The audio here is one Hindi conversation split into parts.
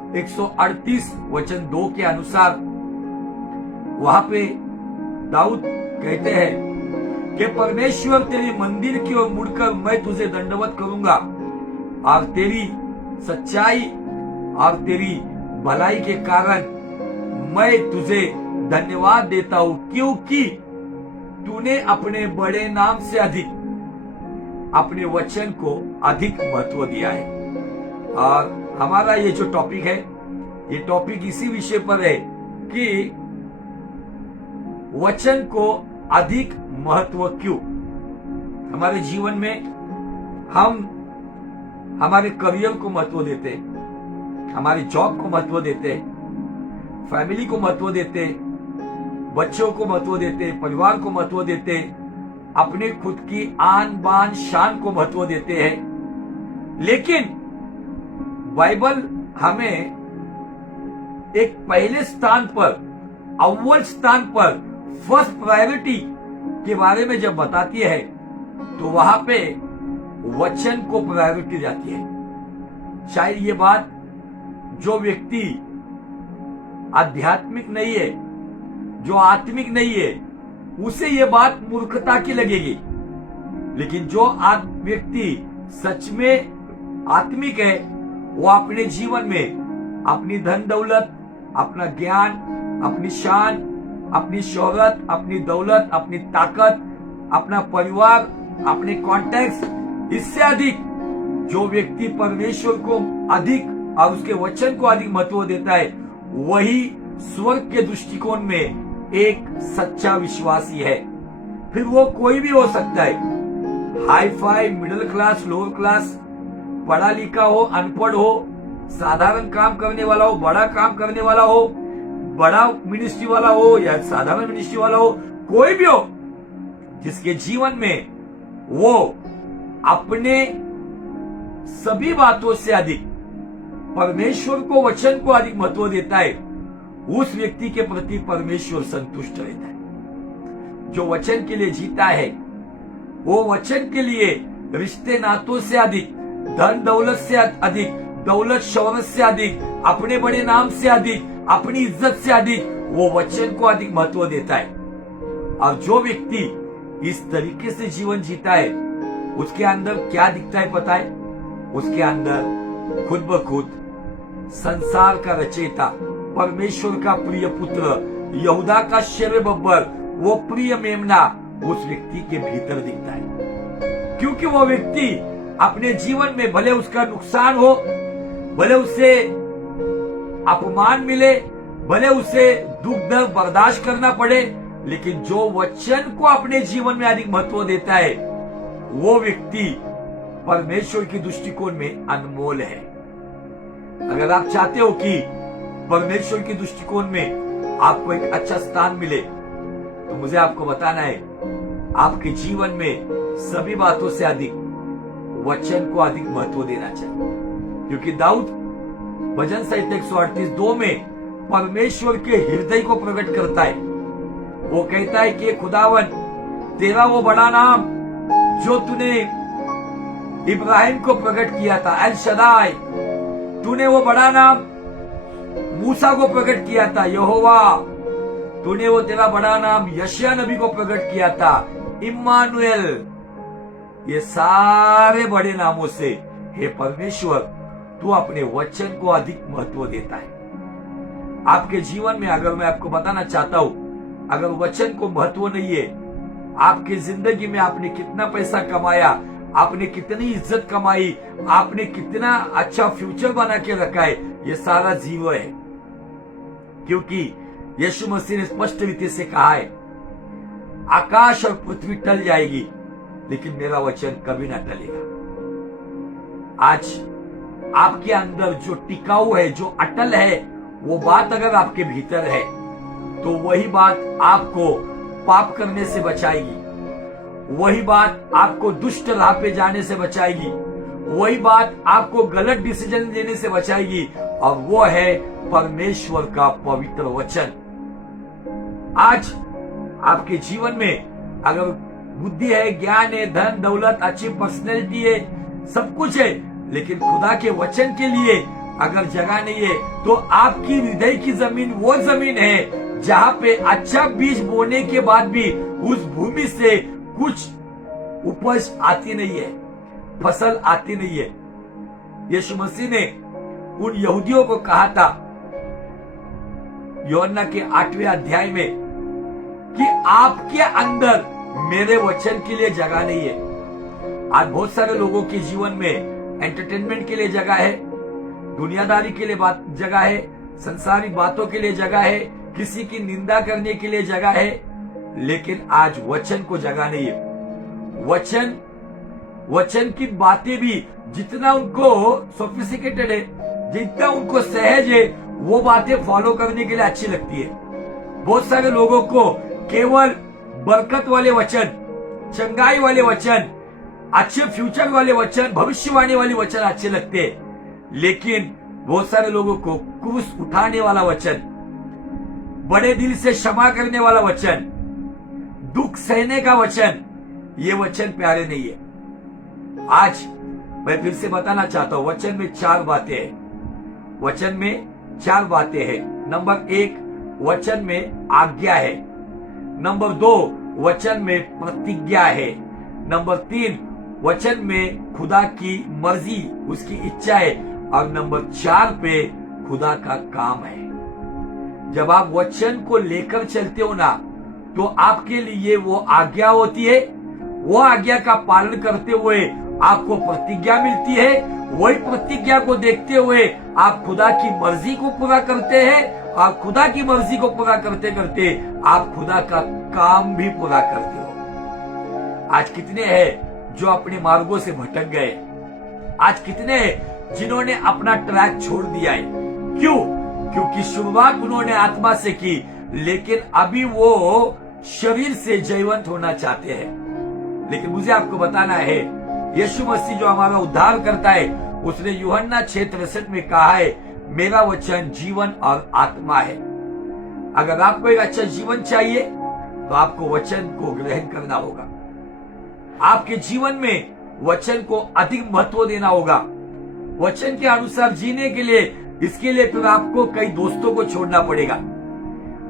138 वचन 2 के अनुसार वहां पे दाऊद कहते हैं कि परमेश्वर तेरी मंदिर की ओर मुड़कर मैं तुझे दंडवत करूंगा और तेरी सच्चाई और तेरी भलाई के कारण मैं तुझे धन्यवाद देता हूं, क्योंकि तूने अपने बड़े नाम से अधिक अपने वचन को अधिक महत्व दिया है। और हमारा ये जो टॉपिक है, ये टॉपिक इसी विषय पर है कि वचन को अधिक महत्व क्यों। हमारे जीवन में हम हमारे करियर को महत्व देते, हमारी जॉब को महत्व देते, फैमिली को महत्व देते, बच्चों को महत्व देते, परिवार को महत्व देते, अपने खुद की आन बान शान को महत्व देते हैं। लेकिन बाइबल हमें एक पहले स्थान पर, अव्वल स्थान पर, फर्स्ट प्रायोरिटी के बारे में जब बताती है तो वहां पे वचन को प्रायोरिटी जाती है। शायद ये बात जो व्यक्ति आध्यात्मिक नहीं है, जो आत्मिक नहीं है, उसे ये बात मूर्खता की लगेगी। लेकिन जो व्यक्ति सच में आत्मिक है, वो अपने जीवन में अपनी धन दौलत, अपना ज्ञान, अपनी शान, अपनी शोहरत, अपनी दौलत, अपनी ताकत, अपना परिवार, अपने कॉन्टैक्ट्स, इससे अधिक जो व्यक्ति परमेश्वर को अधिक और उसके वचन को अधिक महत्व देता है, वही स्वर्ग के दृष्टिकोण में एक सच्चा विश्वासी है। फिर वो कोई भी हो सकता है, hi fi, middle class, lower class, पढ़ा लिखा हो, अनपढ़ हो, साधारण काम करने वाला हो, बड़ा काम करने वाला हो, बड़ा मिनिस्ट्री वाला हो या साधारण मिनिस्ट्री वाला हो, कोई भी हो, जिसके जीवन में वो अपने सभी बातों से अधिक परमेश्वर को, वचन को अधिक महत्व देता है, उस व्यक्ति के प्रति परमेश्वर संतुष्ट रहता है। जो वचन के लिए जीता है, वो वचन के लिए रिश्ते नातों से अधिक, धन दौलत से अधिक, दौलत शौहरत से अधिक, अपने बड़े नाम से अधिक, अपनी इज्जत से अधिक, वो वचन को अधिक महत्व देता है। और जो व्यक्ति इस तरीके से जीवन जीता है, उसके अंदर क्या दिखता है पता है? उसके अंदर खुद ब खुद संसार का रचयिता, परमेश्वर का प्रिय पुत्र, यहूदा का शेर बब्बर, वो प्रिय मेमना उस व्यक्ति के भीतर दिखता है। क्योंकि वो व्यक्ति अपने जीवन में भले उसका नुकसान हो, भले उसे अपमान मिले, भले उसे दुख दर्द बर्दाश्त करना पड़े, लेकिन जो वचन को अपने जीवन में अधिक महत्व देता है, वो व्यक्ति परमेश्वर की दृष्टिकोण में अनमोल है। अगर आप चाहते हो कि परमेश्वर की दृष्टिकोण में आपको एक अच्छा स्थान मिले, तो मुझे आपको बताना है, आपके जीवन में सभी बातों से अधिक वचन को अधिक महत्व देना चाहिए। क्योंकि दाऊद भजन संहिता 138:2 में परमेश्वर के हृदय को प्रकट करता है। वो कहता है कि खुदावन, तेरा वो बड़ा नाम जो तूने इब्राहिम को प्रकट किया था, एल शदाई, तूने वो बड़ा नाम मूसा को प्रकट किया था, यहोवा, तूने वो तेरा बड़ा नाम यशायाह नबी को प्रकट किया था, इम्मानुएल। ये सारे बड़े नामों से हे परमेश्वर, तू अपने वचन को अधिक महत्व देता है। आपके जीवन में अगर मैं आपको बताना चाहता हूं, अगर वचन को महत्व नहीं है, आपकी जिंदगी में आपने कितना पैसा कमाया, आपने कितनी इज्जत कमाई, आपने कितना अच्छा फ्यूचर बना के रखा है, ये सारा जीरो है। क्योंकि यीशु मसीह ने स्पष्ट रीति से कहा है, आकाश और पृथ्वी टल जाएगी, लेकिन मेरा वचन कभी ना टलेगा। आज आपके अंदर जो टिकाऊ है, जो अटल है, वो बात अगर आपके भीतर है, तो वही बात आपको पाप करने से बचाएगी, वही बात आपको दुष्ट राह पे जाने से बचाएगी, वही बात आपको गलत डिसीजन लेने से बचाएगी, और वो है परमेश्वर का पवित्र वचन। आज आपके जीवन में अगर बुद्धि है, ज्ञान है, धन दौलत, अच्छी पर्सनैलिटी है, सब कुछ है, लेकिन खुदा के वचन के लिए अगर जगह नहीं है तो आपकी हृदय की जमीन वो जमीन है जहाँ पे अच्छा बीज बोने के बाद भी उस भूमि से कुछ उपज आती नहीं है, फसल आती नहीं है। यीशु मसीह ने उन यहूदियों को कहा था यूहन्ना के 8वें अध्याय में कि आपके अंदर मेरे वचन के लिए जगह नहीं है। आज बहुत सारे लोगों के जीवन में एंटरटेनमेंट के लिए जगह है, दुनियादारी के लिए जगह है, संसारिक बातों के लिए जगह है, किसी की निंदा करने के लिए जगह है, लेकिन आज वचन को जगह नहीं है। वचन की बातें भी जितना उनको सोफिस्टिकेटेड है, जितना उनको सहज है, वो बातें फॉलो करने के लिए अच्छी लगती है। बहुत सारे लोगों को केवल बरकत वाले वचन, चंगाई वाले वचन, अच्छे फ्यूचर वाले वचन, भविष्यवाणी वाले वचन अच्छे लगते हैं, लेकिन बहुत सारे लोगों को क्रूस उठाने वाला वचन, बड़े दिल से क्षमा करने वाला वचन, दुख सहने का वचन, ये वचन प्यारे नहीं है। आज मैं फिर से बताना चाहता हूं, वचन में 4 बातें हैं। वचन में 4 बातें हैं। नंबर 1, वचन में आज्ञा है। नंबर 2, वचन में प्रतिज्ञा है। नंबर 3, वचन में खुदा की मर्जी, उसकी इच्छा है। और नंबर 4 पे खुदा का काम है। जब आप वचन को लेकर चलते हो ना, तो आपके लिए वो आज्ञा होती है। वो आज्ञा का पालन करते हुए आपको प्रतिज्ञा मिलती है। वही प्रतिज्ञा को देखते हुए आप खुदा की मर्जी को पूरा करते हैं, और खुदा की मर्जी को पूरा करते करते आप खुदा का काम भी पूरा करते हो। आज कितने हैं जो अपने मार्गों से भटक गए? आज कितने हैं जिन्होंने अपना ट्रैक छोड़ दिया है? क्यों? क्योंकि शुरुआत उन्होंने आत्मा से की, लेकिन अभी वो शरीर से जीवंत होना चाहते हैं। लेकिन मुझे आपको बताना है, यीशु मसीह जो हमारा उद्धार करता है, उसने यूहन्ना 6:63 में कहा है, मेरा वचन जीवन और आत्मा है। अगर आपको एक अच्छा जीवन चाहिए तो आपको वचन को ग्रहण करना होगा। आपके जीवन में वचन को अधिक महत्व देना होगा। वचन के अनुसार जीने के लिए, इसके लिए फिर आपको कई दोस्तों को छोड़ना पड़ेगा,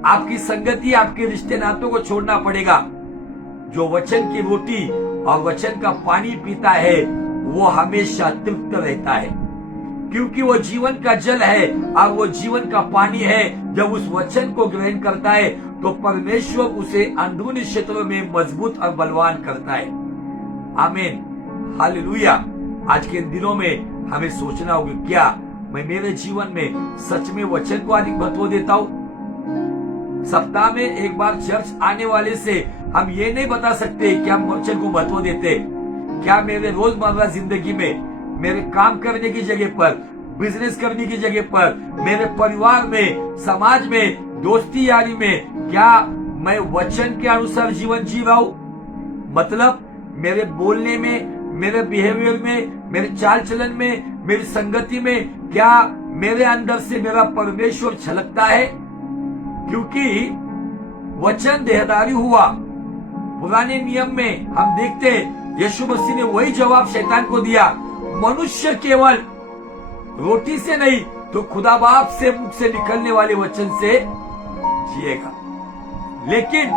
आपकी संगति, आपके रिश्ते नातों को छोड़ना पड़ेगा। जो वचन की रोटी और वचन का पानी पीता है वो हमेशा तृप्त रहता है, क्योंकि वो जीवन का जल है और वो जीवन का पानी है। जब उस वचन को ग्रहण करता है तो परमेश्वर उसे अंदरूनी क्षेत्रों में मजबूत और बलवान करता है। आमीन, हालेलुया। आज के दिनों में हमें सोचना होगा, क्या मैं मेरे जीवन में सच में वचन को अधिक महत्व देता हूँ? सप्ताह में एक बार चर्च आने वाले से हम ये नहीं बता सकते कि हम वचन को महत्व देते। क्या मेरे रोजमर्रा जिंदगी में, मेरे काम करने की जगह पर, बिजनेस करने की जगह पर, मेरे परिवार में, समाज में, दोस्ती यारी में, क्या मैं वचन के अनुसार जीवन जी रहा हूँ? मतलब मेरे बोलने में, मेरे बिहेवियर में, मेरे चाल चलन में, मेरी संगति में, क्या मेरे अंदर से मेरा परमेश्वर छलकता है? क्योंकि वचन देहधारी हुआ। पुराने नियम में हम देखते हैं, यीशु मसीह ने वही जवाब शैतान को दिया, मनुष्य केवल रोटी से नहीं तो खुदा बाप से मुख से निकलने वाले वचन से जिएगा। लेकिन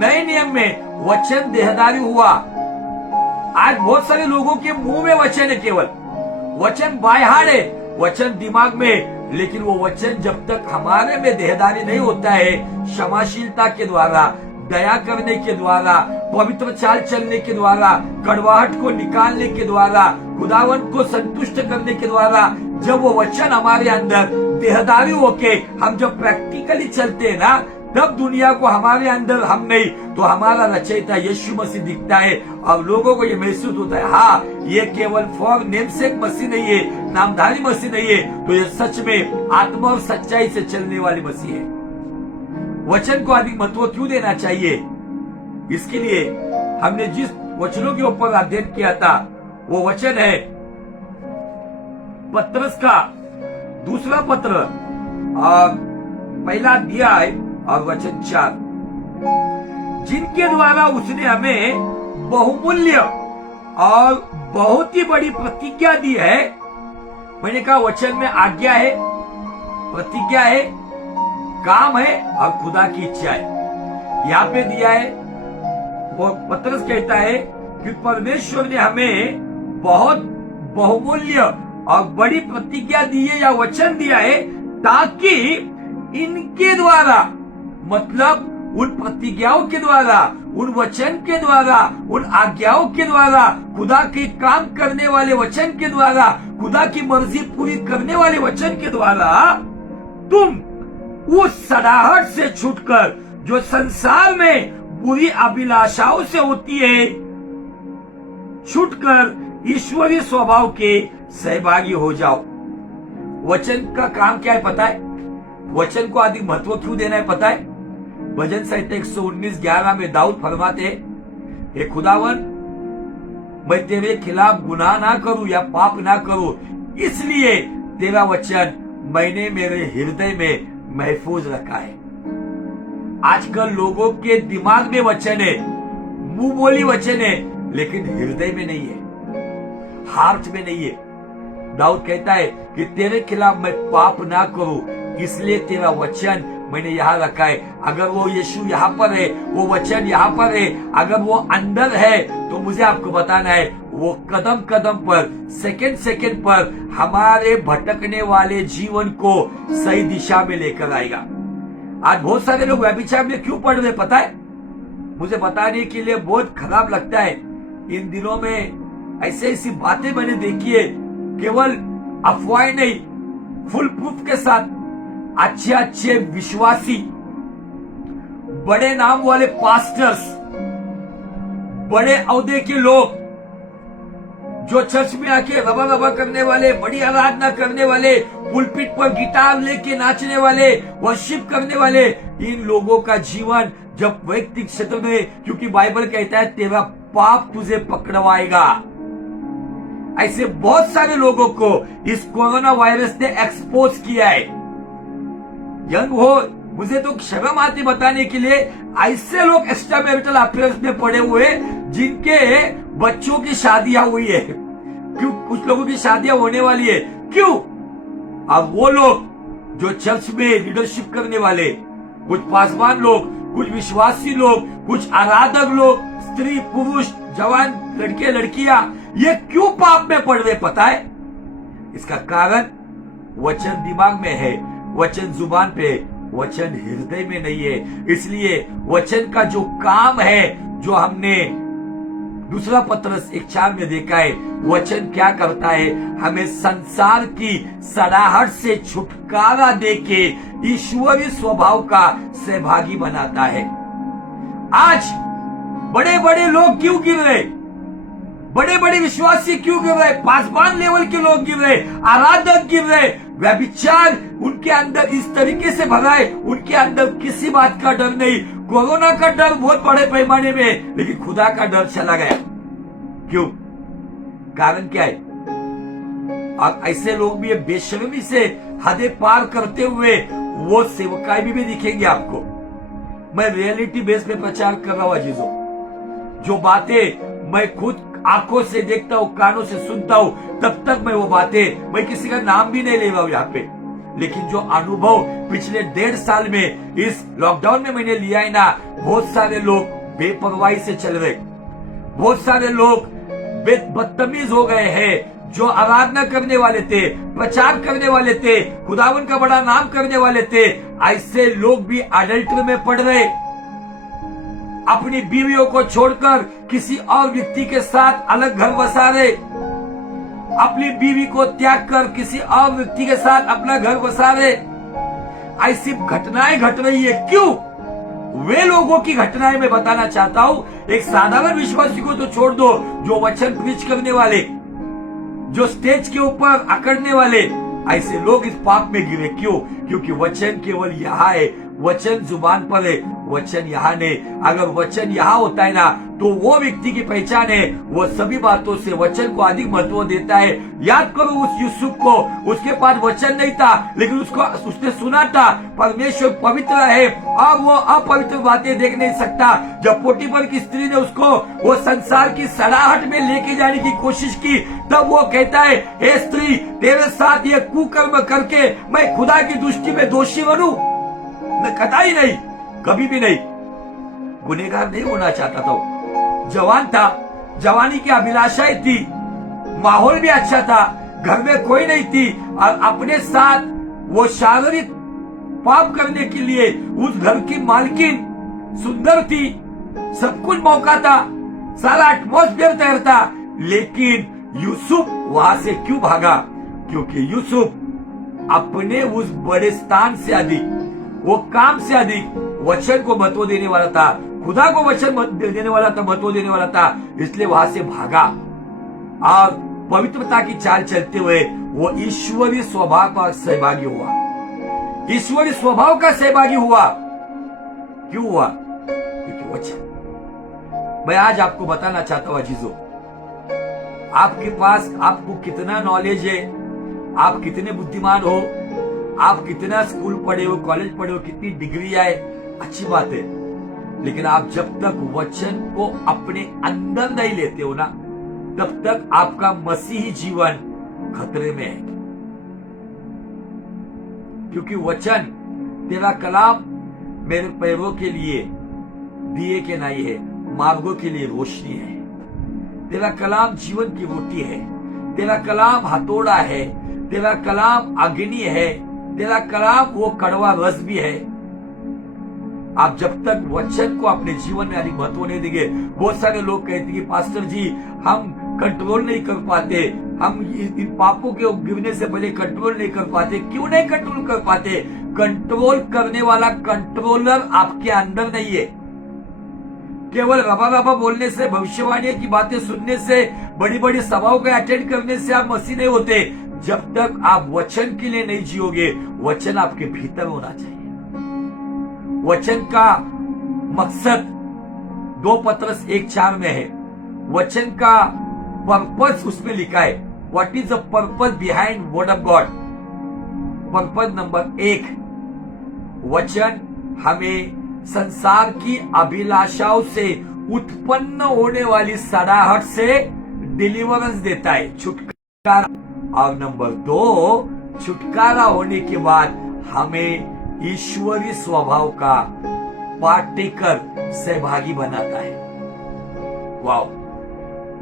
नए नियम में वचन देहधारी हुआ। आज बहुत सारे लोगों के मुंह में वचन है, केवल वचन बाहर है, वचन दिमाग में, लेकिन वो वचन जब तक हमारे में देहधारी नहीं होता है, क्षमाशीलता के द्वारा, दया करने के द्वारा, पवित्र चाल चलने के द्वारा, कड़वाहट को निकालने के द्वारा, खुदावंत को संतुष्ट करने के द्वारा, जब वो वचन हमारे अंदर देहधारी होके हम जब प्रैक्टिकली चलते हैं ना, तब दुनिया को हमारे अंदर, हम नहीं तो हमारा रचयिता यीशु मसीह दिखता है और लोगों को ये महसूस होता है, हाँ ये केवल फॉर नेमसेक मसीह नहीं है, नामधारी मसीह नहीं है, तो ये सच में आत्मा और सच्चाई से चलने वाली मसीह है। वचन को अधिक महत्व क्यों देना चाहिए? इसके लिए हमने जिस वचनों के ऊपर अध्ययन किया था वो वचन है पत्रस का दूसरा पत्र और पहला अध्याय और वचन 4, जिनके द्वारा उसने हमें बहुमूल्य और बहुत ही बड़ी प्रतिज्ञा दी है, मैंने कहा वचन में आज्ञा है, प्रतिज्ञा है, काम है और खुदा की इच्छा है। यहाँ पे दिया है, वो पतरस कहता है कि परमेश्वर ने हमें बहुत बहुमूल्य और बड़ी प्रतिज्ञा दी है या वचन दिया है, ताकि इनके द्वारा, मतलब उन प्रतिज्ञाओं के द्वारा, उन वचन के द्वारा, उन आज्ञाओं के द्वारा, खुदा के काम करने वाले वचन के द्वारा, खुदा की मर्जी पूरी करने वाले वचन के द्वारा तुम उस सड़ाहट से छूटकर जो संसार में बुरी अभिलाषाओं से होती है, छूटकर ईश्वरीय स्वभाव के सहभागी हो जाओ। वचन का काम क्या है पता है? वचन को अधिक महत्व क्यों देना है पता है? भजन संहिता 119:11 में दाऊद फरमाते हैं, हे खुदावन, मैं तेरे खिलाफ गुनाह ना करूं या पाप ना करूं, इसलिए तेरा वचन मैंने मेरे हृदय में महफूज रखा है। आजकल लोगों के दिमाग में वचन है, मुंह बोली वचन है, लेकिन हृदय में नहीं है, हार्ट में नहीं है। दाऊद कहता है कि तेरे खिलाफ मैं पाप ना करूं, इसलिए तेरा वचन मैंने यहाँ रखा है। अगर वो यीशु यहाँ पर है, वो वचन यहाँ पर है, अगर वो अंदर है, तो मुझे आपको बताना है, वो कदम कदम पर, सेकंड सेकंड पर हमारे भटकने वाले जीवन को सही दिशा में लेकर आएगा। आज बहुत सारे लोग व्यभिचार में क्यों पड़ रहे पता है? मुझे बताने के लिए बहुत खराब लगता है। इन दिनों में ऐसी बातें मैंने देखी है, केवल अफवाहें नहीं, फुल प्रूफ के साथ अच्छे अच्छे विश्वासी, बड़े नाम वाले पास्टर्स, बड़े औहदे के लोग, जो चर्च में आके रबा रबा करने वाले, बड़ी आराधना करने वाले, पुलपिट पर गिटार लेके नाचने वाले, वर्शिप करने वाले, इन लोगों का जीवन जब वैयक्तिक क्षेत्र में, क्योंकि बाइबल कहता है तेरा पाप तुझे पकड़वाएगा। ऐसे बहुत सारे लोगों को इस कोरोना वायरस ने एक्सपोज किया है। यंग हो, मुझे तो शर्म आती बताने के लिए, ऐसे लोग एक्स्ट्रा मैरिटल अफेयर्स में पड़े हुए जिनके बच्चों की शादियां हुई है, क्यों कुछ लोगों की शादियां होने वाली है, क्यों? अब वो लोग जो चर्च में लीडरशिप करने वाले, कुछ पासवान लोग, कुछ विश्वासी लोग, कुछ आराधक लोग, स्त्री पुरुष, जवान लड़के लड़कियां, ये क्यों पाप में पड़ रहे पता है? इसका कारण वचन दिमाग में है, वचन जुबान पे, वचन हृदय में नहीं है। इसलिए वचन का जो काम है, जो हमने दूसरा पत्रस 1:4 में देखा है, वचन क्या करता है? हमें संसार की सड़ाहट से छुटकारा देके ईश्वरीय स्वभाव का सहभागी बनाता है। आज बड़े बड़े लोग क्यों गिर रहे? बड़े बड़े विश्वासी क्यों गिर रहे? पासवान लेवल के लोग गिर रहे, आराधक गिर रहे। व्यभिचार उनके अंदर इस तरीके से भरा है, उनके अंदर किसी बात का डर नहीं। कोरोना का डर बहुत बड़े पैमाने में है, लेकिन खुदा का डर चला गया। क्यों? कारण क्या है? अब ऐसे लोग भी बेशर्मी से हदें पार करते हुए वो सेवकाई भी दिखेंगे आपको। मैं रियलिटी बेस पे प्रचार कर रहा हूं अजीजों। जो बातें मैं खुद आंखों से देखता हूं, कानों से सुनता हूं, तब तक मैं वो बातें, मैं किसी का नाम भी नहीं ले रहा हूं यहाँ पे, लेकिन जो अनुभव पिछले 1.5 साल में इस लॉकडाउन में मैंने लिया है ना, बहुत सारे लोग बेपरवाही से चल रहे, बहुत सारे लोग बदतमीज हो गए हैं। जो आराधना करने वाले थे, प्रचार करने वाले थे, खुदावन का बड़ा नाम करने वाले थे, ऐसे लोग भी अडल्ट्री में पड़ रहे। अपनी बीवियों को छोड़कर किसी और व्यक्ति के साथ अलग घर बसा रहे, अपनी बीवी को त्याग कर किसी और व्यक्ति के साथ अपना घर बसा रहे। ऐसी घटनाएं घट रही है। क्यों? वे लोगों की घटनाएं मैं बताना चाहता हूं। एक साधारण विश्वासी को तो छोड़ दो, जो वचन प्रीच करने वाले, जो स्टेज के ऊपर अकड़ने वाले, ऐसे लोग इस पाप में गिरे। क्यों? क्योंकि वचन केवल यहाँ है, वचन जुबान पर है, वचन यहाँ नहीं। अगर वचन यहाँ होता है ना, तो वो व्यक्ति की पहचान है, वो सभी बातों से वचन को अधिक महत्व देता है। याद करो उस यूसुफ को, उसके पास वचन नहीं था, लेकिन उसने सुना था परमेश्वर पवित्र है, अब वो अपवित्र बातें देख नहीं सकता। जब पोटीफर की स्त्री ने उसको वो संसार की सड़ाहट में लेके जाने की कोशिश की, तब वो कहता है, हे स्त्री, तेरे साथ ये कुकर्म करके मैं खुदा की दृष्टि में दोषी बनूं? मैं कतई नहीं, कभी भी नहीं। गुनहगार नहीं होना चाहता था। जवान था, जवानी की अभिलाषाएं थी, माहौल भी अच्छा था, घर में कोई नहीं थी, और अपने साथ वो शारीरिक पाप करने के लिए उस घर की मालकिन सुंदर थी, सब कुछ मौका था, सारा एटमॉस्फेयर तैयार था। लेकिन यूसुफ वहां से क्यों भागा? क्योंकि यूसुफ अपने उस बड़े स्थान से अधिक, वो काम से अधिक वचन को महत्व देने वाला था, खुदा को वचन देने वाला था, महत्व देने वाला था, इसलिए वहां से भागा और पवित्रता की चाल चलते हुए वो ईश्वरीय स्वभाव का सहभागी हुआ। ईश्वरीय स्वभाव का सहभागी हुआ। क्यों हुआ? क्योंकि वचन। मैं आज आपको बताना चाहता हूं अजीजों, आपके पास आपको कितना नॉलेज है, आप कितने बुद्धिमान हो, आप कितना स्कूल पढ़े हो, कॉलेज पढ़े हो, कितनी डिग्री आए, अच्छी बात है, लेकिन आप जब तक वचन को अपने अंदर नहीं लेते हो ना, तब तक आपका मसीही जीवन खतरे में है। क्योंकि वचन, तेरा कलाम मेरे पैरों के लिए दिए के नहीं है, मार्गों के लिए रोशनी है। तेरा कलाम जीवन की रोटी है, तेरा कलाम हथौड़ा है, तेरा कलाम अग्नि है, तेरा कलाम वो कड़वा रस भी है। आप जब तक वचन को अपने जीवन में अधिक महत्व नहीं देंगे, बहुत सारे लोग कहते हैं कि पास्टर जी हम कंट्रोल नहीं कर पाते, हम इन पापों के गिरने से पहले कंट्रोल नहीं कर पाते। क्यों नहीं कंट्रोल कर पाते? कंट्रोल करने वाला कंट्रोलर आपके अंदर नहीं है। केवल रबा रबा बोलने से, भविष्यवाणी की बातें सुनने से, बड़ी बड़ी सभाओं को अटेंड करने से आप मसीह नहीं होते। जब तक आप वचन के लिए नहीं जियोगे, वचन आपके भीतर होना चाहिए। वचन का मकसद 2 पत्रस 1:4 में है। वचन का पर्पस उसमें लिखा है, what is the purpose behind word of God. Purpose number 1, वचन हमें संसार की अभिलाषाओं से उत्पन्न होने वाली सड़ाहट से डिलीवरेंस देता है, छुटकारा। और नंबर 2, छुटकारा होने के बाद हमें ईश्वरीय स्वभाव का पार्टेकर, सहभागी बनाता है। वाह!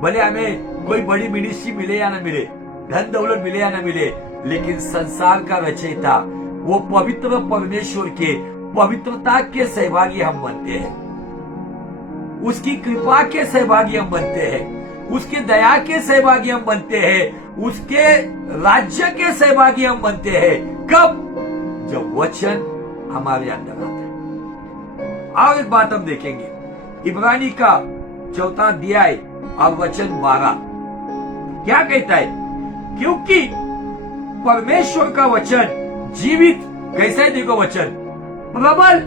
भले हमें कोई बड़ी मिनिस्ट्री मिले या ना मिले, धन दौलत मिले या ना मिले, लेकिन संसार का रचयिता, वो पवित्र परमेश्वर के पवित्रता के सहभागी हम बनते हैं, उसकी कृपा के सहभागी हम बनते हैं, उसकी दया के सहभागी हम बनते हैं, उसके राज्य के सहभागी हम बनते हैं। कब? जब वचन हमारे अंदर आता है। और एक बात हम देखेंगे, इब्रानी का 4 अध्याय और वचन 12 क्या कहता है? क्योंकि परमेश्वर का वचन जीवित, कैसा है? देखो वचन प्रबल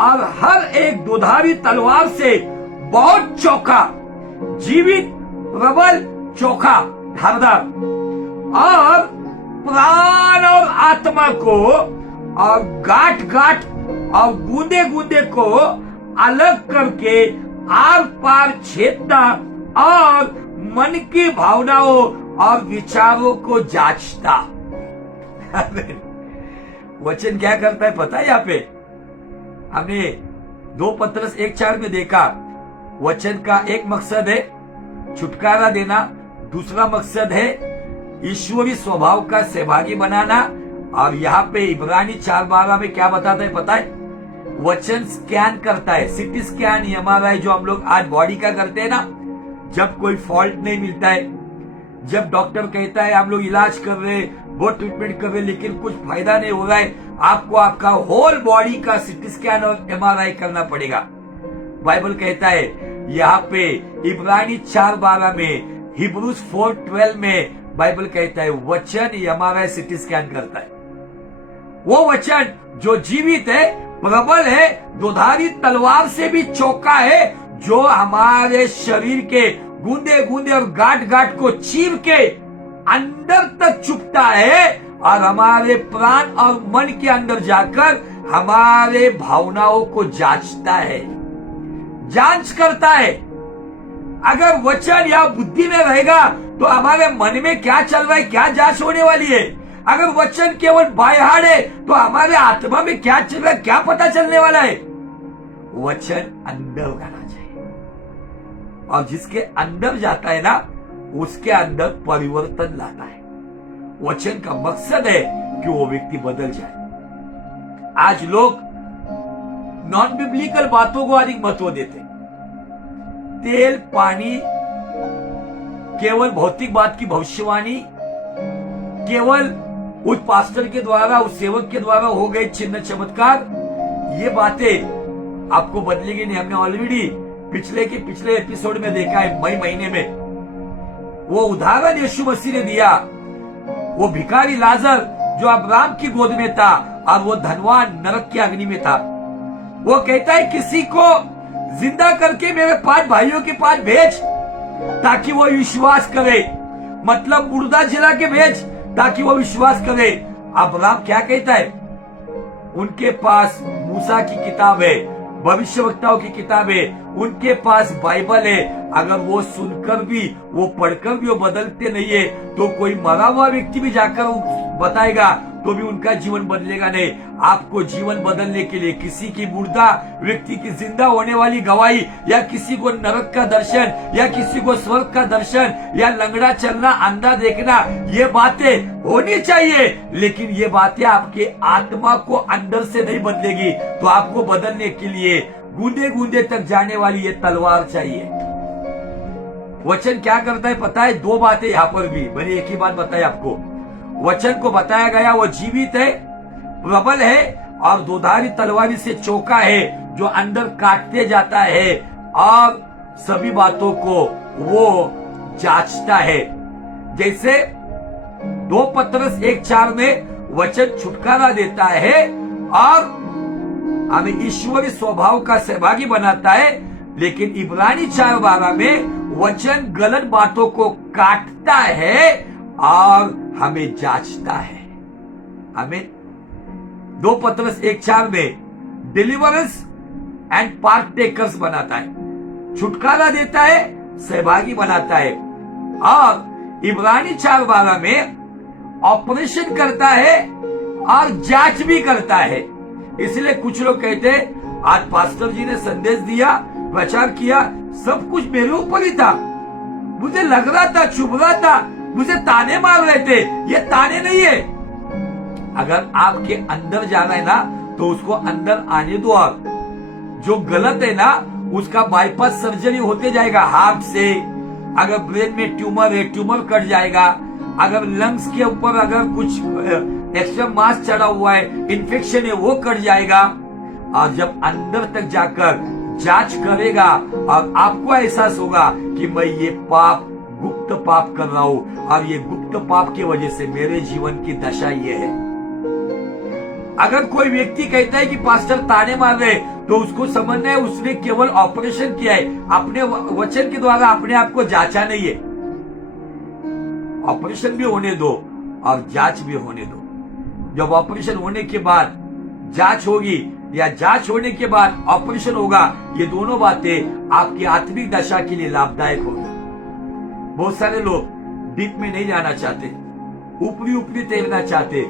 और हर एक दुधारी तलवार से बहुत चोखा, जीवित, प्रबल, चोखा, धारदार, और प्राण और आत्मा को और गांठ गांठ और गूंदे गूंदे को अलग करके आर पार छेदता और मन की भावनाओं और विचारों को जांचता। वचन क्या करता है पता है? यहाँ पे हमने 2 पत्रस 1:4 में देखा, वचन का एक मकसद है छुटकारा देना, दूसरा मकसद है ईश्वरीय स्वभाव का सहभागी बनाना, और यहाँ पे इब्रानी 4:12 में क्या बताता है पता है? वचन स्कैन करता है, सिटी स्कैन, एमआरआई जो हम लोग आज बॉडी का करते हैं ना, जब कोई फॉल्ट नहीं मिलता है, जब डॉक्टर कहता है हम लोग इलाज कर रहे हैं, बहुत ट्रीटमेंट कर रहे हैं, लेकिन कुछ फायदा नहीं हो रहा है, आपको आपका होल बॉडी का सिटी स्कैन और एमआरआई करना पड़ेगा। बाइबल कहता है यहाँ पे इब्रानी 4:12 में, हिब्रूज 4:12 में बाइबल कहता है वचन एमआरआई सिटी स्कैन करता है। वो वचन जो जीवित है, प्रबल है, दोधारी तलवार से भी चौका है, जो हमारे शरीर के गूंदे गूंदे और गांठ गांठ को चीर के अंदर तक चुभता है और हमारे प्राण और मन के अंदर जाकर हमारे भावनाओं को जांचता है, जांच करता है। अगर वचन या बुद्धि में रहेगा तो हमारे मन में क्या चल रहा है, क्या जांच होने वाली है। अगर वचन केवल बाहर है तो हमारे आत्मा में क्या चल रहा है, क्या पता चलने वाला है। वचन अंदर रहना चाहिए, और जिसके अंदर जाता है ना, उसके अंदर परिवर्तन लाता है। वचन का मकसद है कि वो व्यक्ति बदल जाए। आज लोग नॉन बिब्लिकल बातों को अधिक महत्व देते, तेल पानी, केवल भौतिक बात की भविष्यवाणी, केवल उस पास्टर के द्वारा, उस सेवक के द्वारा हो गए चिन्ह चमत्कार, ये बातें आपको बदलेगी नहीं। हमने ऑलरेडी पिछले एपिसोड में देखा है, मई महीने में वो उदाहरण यीशु मसीह ने दिया। वो भिखारी लाजर जो अब्राहम की गोद में था और वो धनवान नरक की अग्नि में था, वो कहता है किसी को जिंदा करके मेरे 5 भाइयों के पास भेज ताकि वो विश्वास करे, मतलब मुर्दा जिला के भेज ताकि वो विश्वास करे। अब्राहम क्या कहता है, उनके पास मूसा की किताब है, भविष्यवक्ताओं की किताब है, उनके पास बाइबल है। अगर वो सुनकर भी, वो पढ़कर भी वो बदलते नहीं है, तो कोई मरा हुआ व्यक्ति भी जाकर बताएगा तो भी उनका जीवन बदलेगा नहीं। आपको जीवन बदलने के लिए किसी की मुर्दा व्यक्ति की जिंदा होने वाली गवाही, या किसी को नरक का दर्शन, या किसी को स्वर्ग का दर्शन, या लंगड़ा चलना, अंधा देखना, ये बातें होनी चाहिए। लेकिन ये बातें आपके आत्मा को अंदर से नहीं बदलेगी। तो आपको बदलने के लिए गूंदे गूंदे तक जाने वाली ये तलवार चाहिए। वचन क्या करता है पता है? 2 बातें यहाँ पर भी, मैंने एक ही बात बताई आपको। वचन को बताया गया वो जीवित है, प्रबल है और दोधारी तलवारी से चौका है, जो अंदर काटते जाता है और सभी बातों को वो जांचता है। जैसे 2 पत्रस 1:4 में वचन छुटकारा देता है और हमें ईश्वरी स्वभाव का सहभागी बनाता है, लेकिन इब्रानी 4:12 में वचन गलत बातों को काटता है और हमें जांचता है। हमें 2 पत्रस 1:4 में डिलीवरर्स एंड पार्टेकर्स बनाता है, छुटकारा देता है, सहभागी बनाता है। और इब्रानी 4:12 में ऑपरेशन करता है और जांच भी करता है। इसलिए कुछ लोग कहते हैं आज पास्टर जी ने संदेश दिया, प्रचार किया, सब कुछ मेरे ऊपर ही था, मुझे लग रहा था, चुभ रहा था, मुझे ताने मार रहे थे। ये ताने नहीं है। अगर आपके अंदर जाना है ना, तो उसको अंदर आने दो। आप जो गलत है ना, उसका बाईपास सर्जरी होते जाएगा हार्ट से। अगर ब्रेन में ट्यूमर है, ट्यूमर कट जाएगा। अगर लंग्स के ऊपर अगर कुछ एक्स्ट्रा मास चढ़ा हुआ है, इन्फेक्शन है, वो कट जाएगा। और जब अंदर तक जाकर जांच करेगा और आपको एहसास होगा कि मैं ये पाप, गुप्त पाप कर रहा हूं और ये गुप्त पाप की वजह से मेरे जीवन की दशा ये है। अगर कोई व्यक्ति कहता है कि पास्टर ताने मार रहे, तो उसको समझना है उसने केवल ऑपरेशन किया है, अपने वचन के द्वारा अपने आप को जांचा नहीं है। ऑपरेशन भी होने दो और जांच भी होने दो। जब ऑपरेशन होने के बाद जांच होगी या जांच होने के बाद ऑपरेशन होगा, ये दोनों बातें आपकी आत्मिक दशा के लिए लाभदायक होगी। बहुत सारे लोग डीप में नहीं जाना चाहते, ऊपरी ऊपरी तैरना चाहते,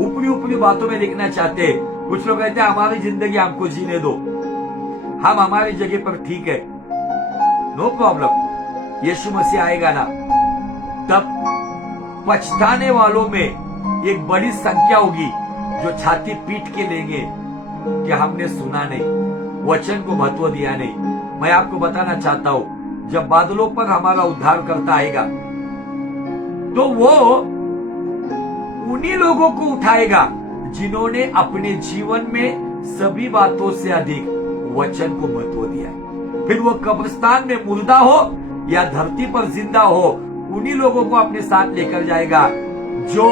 ऊपरी ऊपरी बातों में देखना चाहते। कुछ लोग कहते हैं हमारी जिंदगी हमको जीने दो, हम हमारी जगह पर ठीक है, नो प्रॉब्लम। यीशु मसीह आएगा ना, तब पछताने वालों में एक बड़ी संख्या होगी जो छाती पीट के लेंगे कि हमने सुना नहीं, वचन को महत्व दिया नहीं। मैं आपको बताना चाहता हूं, जब बादलों पर हमारा उद्धार करता आएगा, तो वो उन्हीं लोगों को उठाएगा जिन्होंने अपने जीवन में सभी बातों से अधिक वचन को महत्व दिया। फिर वो कब्रिस्तान में मुर्दा हो या धरती पर जिंदा हो, उन्हीं लोगों को अपने साथ लेकर जाएगा जो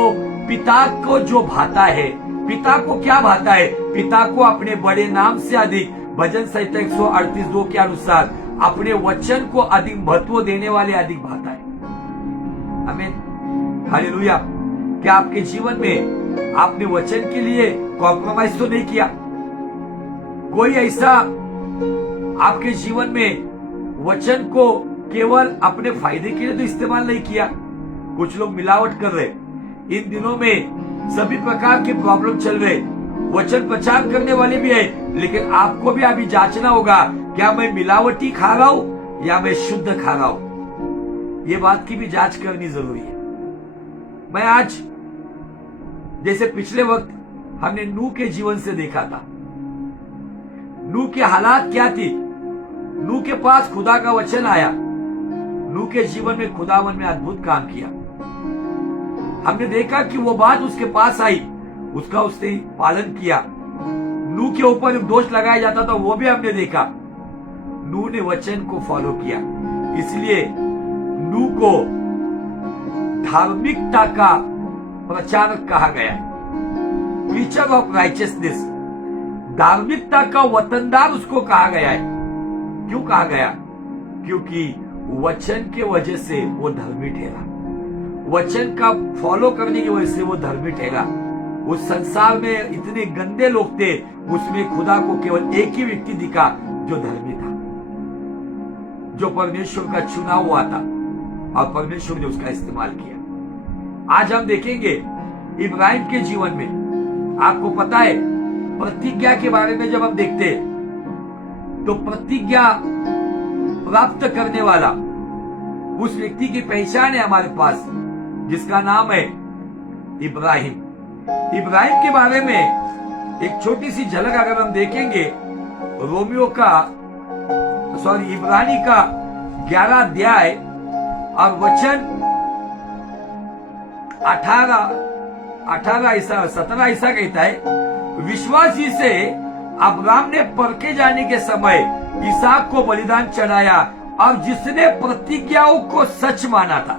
पिता को जो भाता है, पिता को क्या भाता है? पिता को अपने बड़े नाम से अधिक, भजन संहिता 138:2 के अनुसार, अपने वचन को अधिक महत्व देने वाले अधिक भाता है। आमीन, हालेलुया। क्या आपके जीवन में आपने वचन के लिए कॉम्प्रोमाइज तो नहीं किया? कोई ऐसा आपके जीवन में वचन को केवल अपने फायदे के लिए तो इस्तेमाल नहीं किया? कुछ लोग मिलावट कर रहे। इन दिनों में सभी प्रकार के प्रॉब्लम चल रहे, वचन प्रचार करने वाले भी है, लेकिन आपको भी अभी जांचना होगा, क्या मैं मिलावटी खा रहा हूं या मैं शुद्ध खा रहा हूं? ये बात की भी जांच करनी जरूरी है। मैं आज, जैसे पिछले वक्त हमने नूह के जीवन से देखा था, नूह के हालात क्या थी। नूह के पास खुदा का वचन आया, नूह के जीवन में खुदावन ने अद्भुत काम किया। हमने देखा कि वो बात उसके पास आई, उसका उसने पालन किया। नूह के ऊपर दोष लगाया जाता था, वो भी हमने देखा। नूह ने वचन को फॉलो किया, इसलिए नूह को धार्मिकता का प्रचारक कहा गया, प्रीचर ऑफ राइचियसनेस। धार्मिकता का वतनदार उसको कहा गया है। क्यों कहा गया? क्योंकि वचन के वजह से वो धर्मी ठहरा, वचन का फॉलो करने की वजह से वो धर्मी ठहरा। उस संसार में इतने गंदे लोग थे, उसमें खुदा को केवल एक ही व्यक्ति दिखा जो धर्मी था, जो परमेश्वर का चुना हुआ था, और परमेश्वर ने उसका इस्तेमाल किया। आज हम देखेंगे इब्राहिम के जीवन में। आपको पता है, प्रतिज्ञा के बारे में जब हम देखते हैं तो प्रतिज्ञा प्राप्त करने वाला उस व्यक्ति की पहचान है हमारे पास, जिसका नाम है इब्राहिम। इब्राहिम के बारे में एक छोटी सी झलक अगर हम देखेंगे, इब्रानी का 11 अध्याय और वचन 17 ऐसा कहता है, विश्वासी से अब्राम ने परखे जाने के समय इसहाक को बलिदान चढ़ाया, और जिसने प्रतिज्ञाओं को सच माना था,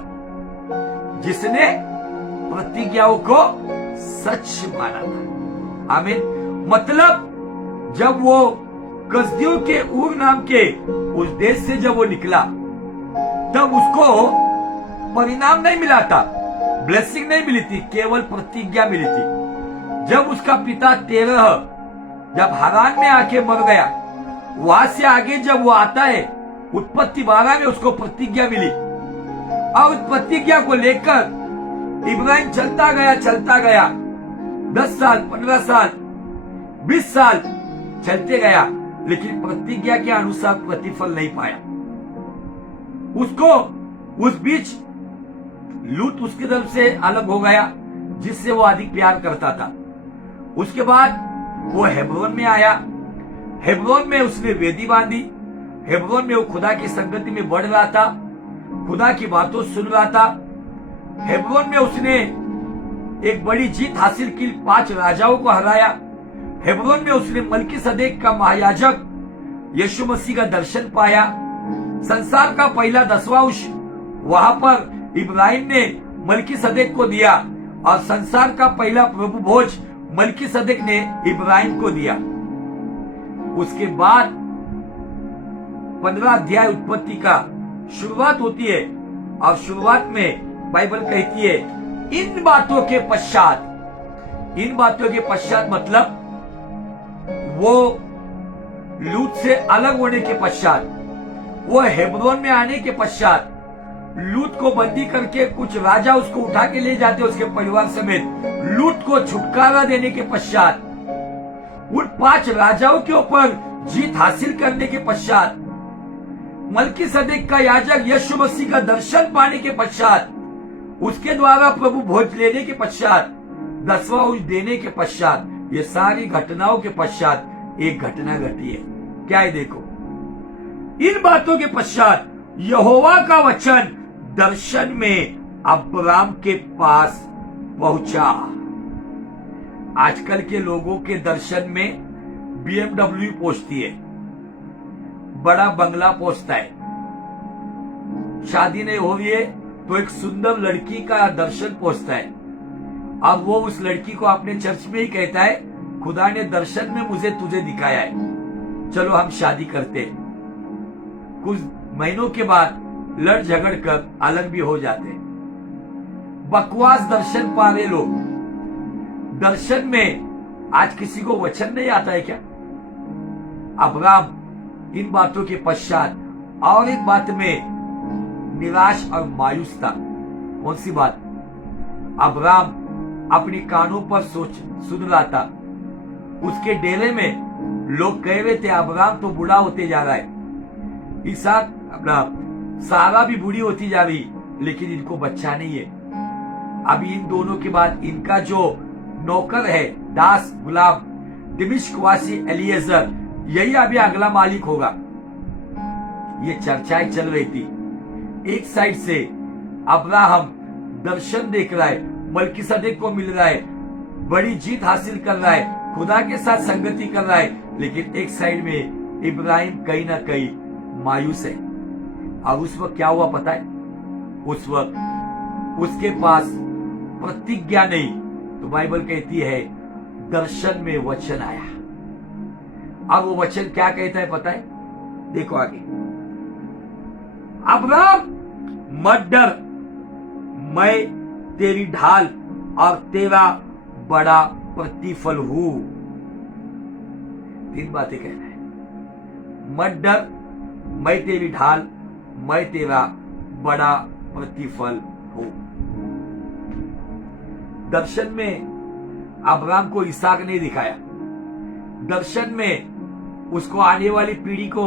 जिसने प्रतिज्ञाओं को सच माना था। आमीन। मतलब जब वो कसदियों के ऊर नाम के उस देश से जब वो निकला, तब उसको परिणाम नहीं मिला था, ब्लेसिंग नहीं मिली थी, केवल प्रतिज्ञा मिली थी। जब उसका पिता तेरह जब हारान में आके मर गया, वहां से आगे जब वो आता है, उत्पत्ति 12 में उसको प्रतिज्ञा मिली, और उस प्रतिज्ञा को लेकर इब्राहिम चलता गया 10 साल, 15 साल, 20 साल चलते गया, लेकिन प्रतिज्ञा के अनुसार प्रतिफल नहीं पाया। उसको उस बीच लूत उसकी तरफ से अलग हो गया, जिससे वो अधिक प्यार करता था। उसके बाद वो हेब्रोन में आया, हेब्रोन में उसने वेदी बांधी, हेब्रोन में वो खुदा की संगति में बढ़ रहा था, खुदा की बातों सुन रहा था। हेब्रोन में उसने एक बड़ी जीत हासिल की, 5 राजाओं को हराया। हेब्रोन में उसने मलकीसदेक का महायाजक यीशु मसीह का दर्शन पाया। संसार का पहला 10वां अंश वहां पर इब्राहिम ने मलकीसदेक को दिया, और संसार का पहला प्रभु भोज मलकीसदेक ने इब्राहिम को दिया। उसके बाद 15 अध्याय उत्पत्ति का शुरुआत होती है, और शुरुआत में बाइबल कहती है, इन बातों के पश्चात मतलब वो लूत से अलग होने के पश्चात, वो हेब्रोन में आने के पश्चात, लूत को बंदी करके कुछ राजा उसको उठा के ले जाते उसके परिवार समेत, लूत को छुटकारा देने के पश्चात, उन 5 राजाओं के ऊपर जीत हासिल करने के पश्चात, मलकीसदेक का याजक यीशु मसीह का दर्शन पाने के पश्चात, उसके द्वारा प्रभु भोज लेने के पश्चात, 10वां अंश देने के पश्चात, ये सारी घटनाओं के पश्चात एक घटना घटी है। क्या है? देखो, इन बातों के पश्चात यहोवा का वचन दर्शन में अब्राम के पास पहुंचा। आजकल के लोगों के दर्शन में BMW पहुंचती है, बड़ा बंगला पहुंचता है, शादी नहीं हो रही है तो एक सुंदर लड़की का दर्शन पहुंचता है, अब वो उस लड़की को अपने चर्च में ही कहता है, खुदा ने दर्शन में मुझे तुझे दिखाया है, चलो हम शादी करते हैं। कुछ महीनों के बाद लड़ झगड़ कर अलग भी हो जाते हैं। बकवास दर्शन पा रहे लोग। दर्शन में आज किसी को वचन नहीं आता है क्या? अब्राम इन बातों के पश्चात और एक बात में निराश और मायूस था। कौन सी बात? अब्राम अपने कानों पर सुन रहा था। उसके डेरे में लोग कह रहे थे, अब्राम तो बूढ़ा होते जा रहा है, इसहाक अपना सारा भी बूढ़ी होती जा रही, लेकिन इनको बच्चा नहीं है। अभी इन दोनों के बाद इनका जो नौकर है, दास गुलाम दिमिश्कवासी एलिएजर, यही अभी अगला मालिक होगा। ये चर्चाएं चल रही थी। एक साइड से अब्राहम दर्शन देख रहा है, मलकीसदेक को मिल रहा है, बड़ी जीत हासिल कर रहा है, खुदा के साथ संगति कर रहा है, लेकिन एक साइड में इब्राहिम कहीं ना कहीं मायूस है। और उस वक्त क्या हुआ पता है? उस वक्त उसके पास प्रतिज्ञा नहीं, तो बाइबल कहती है दर्शन में वचन आया। अब वो वचन क्या कहता है पता है? देखो आगे, अब्राहम मत डर, मैं तेरी ढाल और तेरा बड़ा प्रतिफल हूं। 3 बातें कहना है। मत डर, मैं तेरी ढाल, मैं तेरा बड़ा प्रतिफल हूं। दर्शन में अब्राहम को इसहाक नहीं दिखाया। दर्शन में उसको आने वाली पीढ़ी को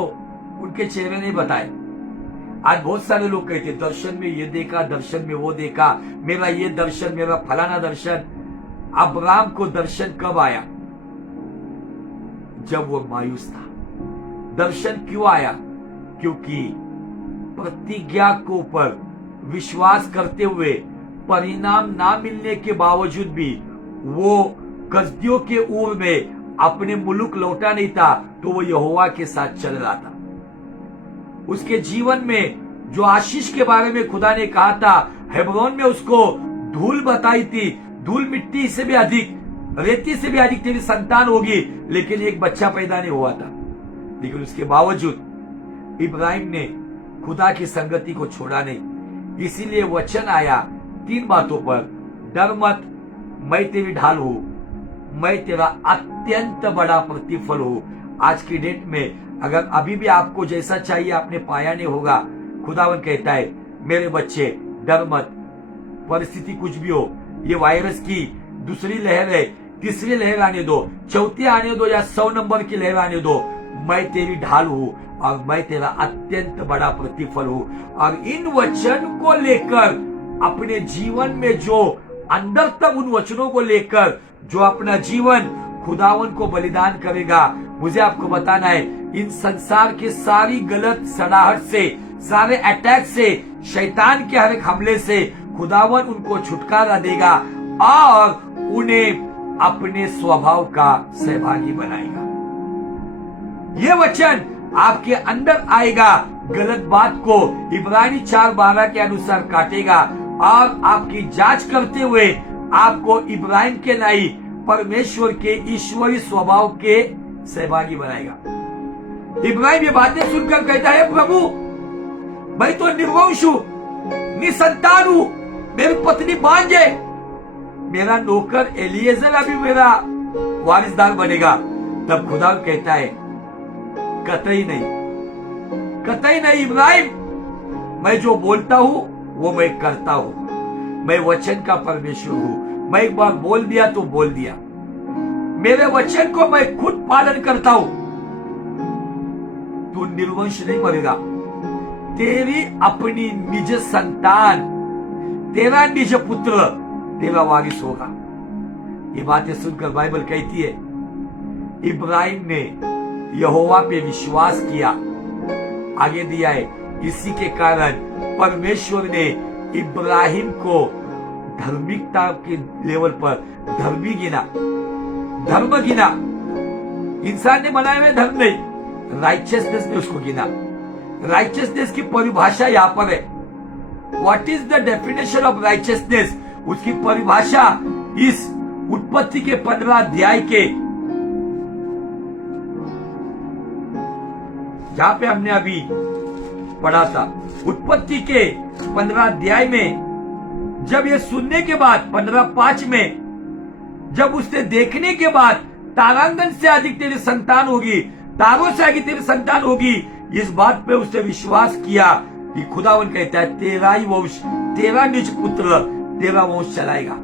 उनके चेहरे नहीं बताए। आज बहुत सारे लोग कहते हैं दर्शन में ये देखा, दर्शन में वो देखा, मेरा ये दर्शन, मेरा फलाना दर्शन। अब्राहम को दर्शन कब आया? जब वो मायूस था। दर्शन क्यों आया? क्योंकि प्रतिज्ञा को ऊपर विश्वास करते हुए परिणाम ना मिलने के बावजूद भी वो कसदियों के ऊर में अपने मुल्क लौटा नहीं था, तो वो यहोवा के साथ चल रहा था। उसके जीवन में जो आशीष के बारे में खुदा ने कहा था, हेब्रोन में उसको धूल बताई थी, धूल मिट्टी से भी अधिक, रेती से भी अधिक तेरी संतान होगी, लेकिन एक बच्चा पैदा नहीं हुआ था। लेकिन उसके बावजूद इब्राहिम ने खुदा की संगति को छोड़ा नहीं। इसीलिए वचन आया 3 बातों पर, डर मत, मैं तेरी ढाल हूं, मैं तेरा अत्यंत बड़ा प्रतिफल हूं। आज की डेट में अगर अभी भी आपको जैसा चाहिए आपने पाया नहीं होगा, खुदावन कहता है मेरे बच्चे डर मत, परिस्थिति कुछ भी हो, ये वायरस की दूसरी लहर है, तीसरी लहर आने दो, चौथी आने दो या 100 नंबर की लहर आने दो, मैं तेरी ढाल हूं और मैं तेरा अत्यंत बड़ा प्रतिफल हूं। और इन वचन को लेकर अपने जीवन में जो अंदर तक उन वचनों को लेकर जो अपना जीवन खुदावन को बलिदान करेगा, मुझे आपको बताना है इन संसार के सारी गलत सड़ाहट से, सारे अटैक से, शैतान के हर एक हमले से खुदावन उनको छुटकारा देगा और उन्हें अपने स्वभाव का सहभागी बनाएगा। ये वचन आपके अंदर आएगा, गलत बात को इब्रानी 4:12 के अनुसार काटेगा और आपकी जांच करते हुए आपको इब्राहिम के नहीं परमेश्वर के ईश्वरी स्वभाव के सहभागी बनाएगा। इब्राहिम ये बातें सुनकर कहता है, प्रभु मैं तो निर्वंश हूं, निसंतान हूं, मेरी पत्नी बांझ है, मेरा नौकर एलिएजर अभी मेरा वारिसदार बनेगा। तब खुदा कहता है कतई नहीं, कतई नहीं इब्राहिम, मैं जो बोलता हूं वो मैं करता हूं, मैं वचन का परमेश्वर हूं, मैं एक बार बोल दिया तो बोल दिया, मेरे वचन को मैं खुद पालन करता हूं। तू निर्वंश नहीं मरेगा, तेरी अपनी निज संतान, तेरा निज पुत्र तेरा वारिस होगा। ये बातें सुनकर बाइबल कहती है इब्राहिम ने यहोवा पे विश्वास किया, आगे दिया है इसी के कारण परमेश्वर ने इब्राहिम को धार्मिकता के लेवल पर धर्मी गिना, धर्म गिना। इंसान ने बनाए हुए धर्म नहीं, राइचियसनेस ने उसको गिना। राइचियसनेस की परिभाषा यहां पर है। What is the definition of righteousness? उसकी परिभाषा इस उत्पत्ति के 15 अध्याय के, जहां पे हमने अभी पढ़ा था, उत्पत्ति के 15 अध्याय में जब ये सुनने के बाद 15:5 में जब उसने देखने के बाद तारांगन से अधिक तेरी संतान होगी, तारों से अधिक तेरी संतान होगी, इस बात पे उसने विश्वास किया कि खुदावन कहता है तेरा ही वंश, तेरा निज पुत्र तेरा वंश चलाएगा।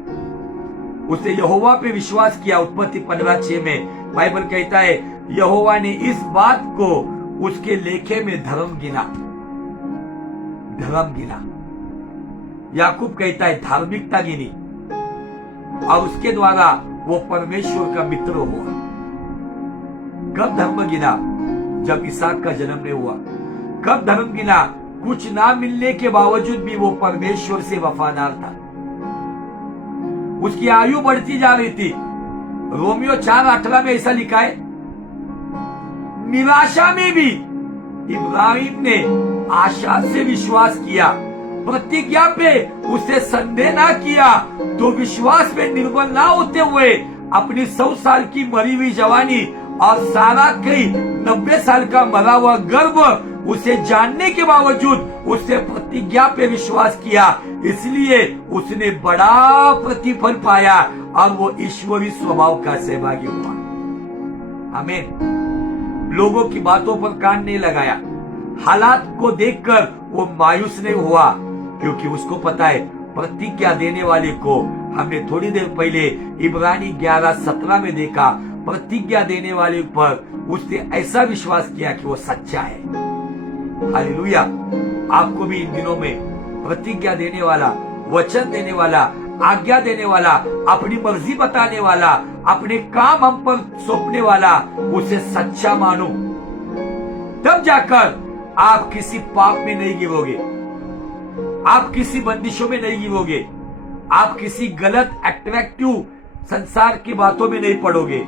उसने यहोवा पे विश्वास किया। उत्पत्ति 15:6 में बाइबल कहता है यहोवा ने इस बात को उसके लेखे में धर्म गिना। धर्म गिना, याकूब कहता है धार्मिकता गिनी, और उसके द्वारा वो परमेश्वर का मित्र हुआ। कब धर्म गिना? जब इसहाक का जन्म नहीं हुआ। कब धर्म गिना? कुछ ना मिलने के बावजूद भी वो परमेश्वर से वफादार था। उसकी आयु बढ़ती जा रही थी। रोमियो 4:18 में ऐसा लिखा है, निराशा में भी इब्राहिम ने आशा से विश्वास किया, प्रतिज्ञा पे उसे संदेह ना किया, तो विश्वास पे निर्बल ना होते हुए अपनी 100 साल की मरी हुई जवानी और सारा कई 90 साल का मरा हुआ गर्भ उसे जानने के बावजूद उसने प्रतिज्ञा पे विश्वास किया, इसलिए उसने बड़ा प्रतिफल पाया और वो ईश्वरीय स्वभाव का सहभागी हुआ। आमीन। लोगों की बातों पर कान नहीं लगाया, हालात को देखकर वो मायूस नहीं हुआ, क्योंकि उसको पता है प्रतिज्ञा देने वाले को, हमने थोड़ी देर पहले इब्रानी 11:17 में देखा, प्रतिज्ञा देने वाले पर उसने ऐसा विश्वास किया कि वो सच्चा है। हालेलुया। आपको भी इन दिनों में प्रतिज्ञा देने वाला, वचन देने वाला, आज्ञा देने वाला, अपनी मर्जी बताने वाला, अपने काम हम पर सौंपने वाला, उसे सच्चा मानो, तब जाकर आप किसी पाप में नहीं गिरोगे, आप किसी बंदिशों में नहीं गिरोगे, आप किसी गलत अट्रैक्टिव संसार की बातों में नहीं पड़ोगे,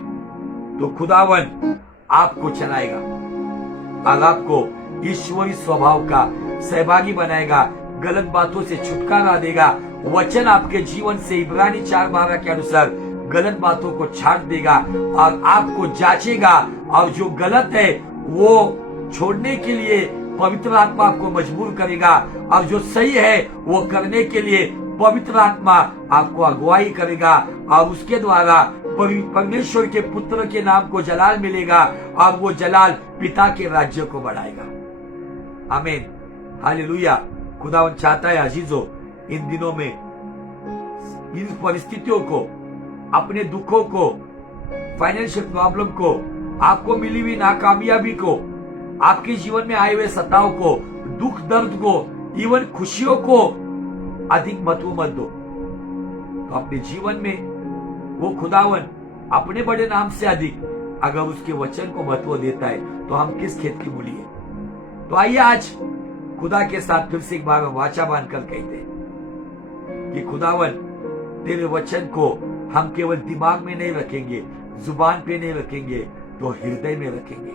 तो खुदावन आपको चलाएगा और आपको ईश्वरी स्वभाव का सहभागी बनाएगा, गलत बातों से छुटकारा देगा। वचन आपके जीवन से इब्रानी 4:12 के अनुसार गलत बातों को छाट देगा और आपको जांचेगा, और जो गलत है वो छोड़ने के लिए पवित्र आत्मा आपको मजबूर करेगा, और जो सही है वो करने के लिए पवित्र आत्मा आपको अगुवाई करेगा, और उसके द्वारा परमेश्वर के पुत्र के नाम को जलाल मिलेगा, और वो जलाल पिता के राज्य को बढ़ाएगा। आमीन। हालेलुया। खुदावन चाहता है अजीजों, इन दिनों में इन परिस्थितियों को, अपने दुखों को, फाइनेंशियल प्रॉब्लम को, आपको मिली हुई नाकामयाबी को, आपके जीवन में आए हुए सताव को, दुख दर्द को, इवन खुशियों को अधिक महत्व मत दो। तो अपने जीवन में वो खुदावन अपने बड़े नाम से अधिक अगर उसके वचन को महत्व देता है तो हम किस खेत की मूली है। तो आइए आज खुदा के साथ फिर से एक बार वाचा बांधकर कहते हैं कि खुदावन तेरे वचन को हम केवल दिमाग में नहीं रखेंगे, जुबान पे नहीं रखेंगे, तो हृदय में रखेंगे,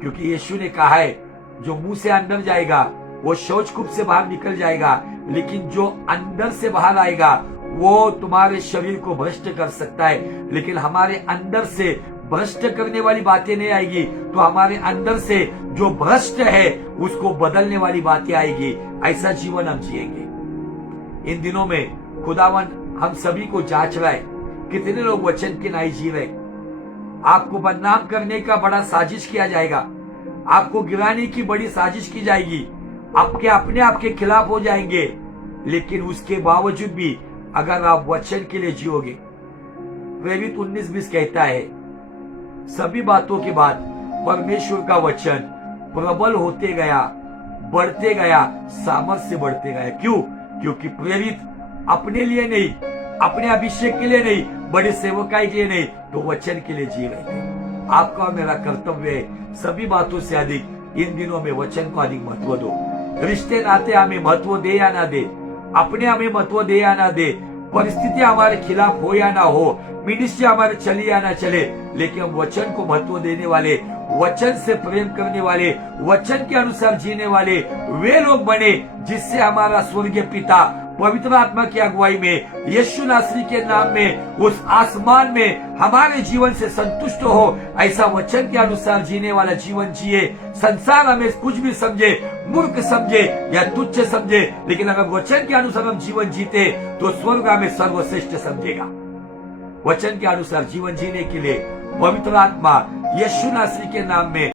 क्योंकि यीशु ने कहा है जो मुंह से अंदर जाएगा वो शौचकूप से बाहर निकल जाएगा, लेकिन जो अंदर से बाहर आएगा वो तुम्हारे शरीर को भ्रष्ट कर सकता है, लेकिन हमारे अंदर से भ्रष्ट करने वाली बातें नहीं आएगी, तो हमारे अंदर से जो भ्रष्ट है उसको बदलने वाली बातें आएगी। ऐसा जीवन हम जिएंगे। इन दिनों में खुदावन हम सभी को जांच रहा है, कितने लोग वचन के नहीं जी रहे। आपको बदनाम करने का बड़ा साजिश किया जाएगा, आपको गिराने की बड़ी साजिश की जाएगी, आपके अपने आपके खिलाफ हो जाएंगे, लेकिन उसके बावजूद भी अगर आप वचन के लिए जियोगे, प्रेरित 19:20 कहता है सभी बातों के बाद परमेश्वर का वचन प्रबल होते गया, बढ़ते गया, सामर्थ्य बढ़ते गया। क्यों? क्योंकि प्रेरित अपने लिए नहीं, अपने अभिषेक के लिए नहीं, बड़े सेवकाई के लिए नहीं, तो वचन के लिए जी रहे थे। आपका और मेरा कर्तव्य है सभी बातों से अधिक इन दिनों में वचन को अधिक महत्व दो। रिश्ते नाते हमें महत्व दे या ना दे, अपने हमें महत्व दे या ना दे, परिस्थिति हमारे खिलाफ हो या ना हो, मिनिस्ट्री हमारे चले या ना चले, लेकिन हम वचन को महत्व देने वाले वचन से प्रेम करने वाले, वचन के अनुसार जीने वाले वे लोग बने जिससे हमारा स्वर्गीय पिता पवित्र आत्मा की अगुवाई में यीशु नासरी के नाम में उस आसमान में हमारे जीवन से संतुष्ट हो। ऐसा वचन के अनुसार जीने वाला जीवन जिए। संसार हमें कुछ भी समझे, मूर्ख समझे या तुच्छ समझे, लेकिन अगर वचन के अनुसार हम जीवन जीते तो स्वर्ग हमें सर्वश्रेष्ठ समझेगा। वचन के अनुसार जीवन जीने के लिए पवित्र आत्मा यीशु नासरी के नाम में